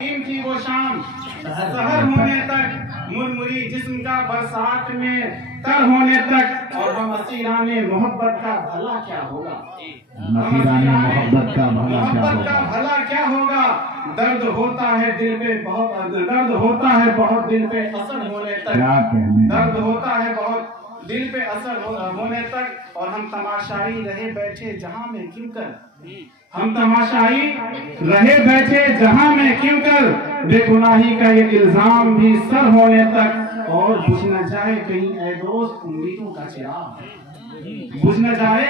تھی وہ شام سحر ہونے تک، مرمری جسم کا برسات میں تر ہونے تک، اور ہم اسیران محبت کا بھلا کیا ہوگا؟ محبت کا بھلا کیا ہوگا؟ درد ہوتا ہے دل پہ بہت، درد ہوتا ہے بہت دل پہ اثر ہونے تک، درد ہوتا ہے بہت دل پہ اثر ہونے تک، اور ہم تماشائی رہے بیٹھے جہاں میں کیوں کر، ہم تماشائی رہے بیٹھے جہاں میں کیوں کر، بے گناہی کا یہ الزام بھی سر ہونے تک، اور بجھ نہ جائے کہیں اے دوست امیدوں کا چراغ، بجھ نہ جائے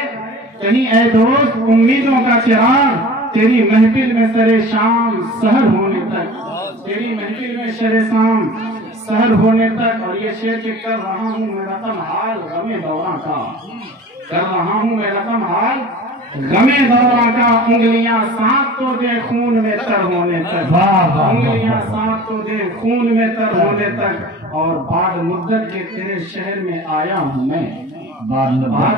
کہیں اے دوست امیدوں کا چراغ، تیری محفل میں سر شام سحر ہونے تک، تیری محفل میں سر شام سحر ہونے تک۔ اور یہ شعر کہ کر رہا ہوں میں رقم حال غم دوراں کا، کر رہا ہوں میں رقم حال غم دوراں کا، انگلیاں ساتھ تو دے خون میں تر ہونے تک، انگلیاں ساتھ تو دے خون میں تر ہونے تک، اور بعد مدت کے تیرے شہر میں آیا ہوں میں، بعد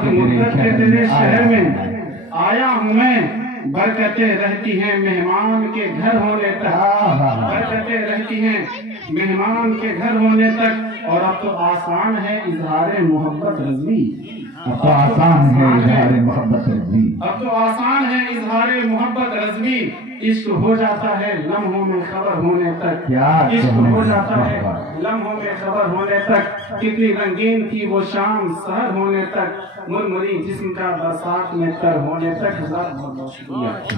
مدت کے تیرے شہر میں آیا ہوں میں، برکتیں رہتی ہیں مہمان کے گھر ہونے تک، برکتیں رہتی ہیں مہمان کے گھر ہونے تک، اور اب تو آسان ہے اظہار محبت رضوی، اب تو آسان ہے اظہار محبت رضوی، اب تو آسان ہے اظہار محبت رضوی، عشق ہو جاتا ہے لمحوں میں خبر ہونے تک، عشق ہو جاتا ہے لمحوں میں خبر ہونے تک، کتنی رنگین تھی وہ شام سحر ہونے تک، مرمری جسم کا برسات میں تر ہونے تک۔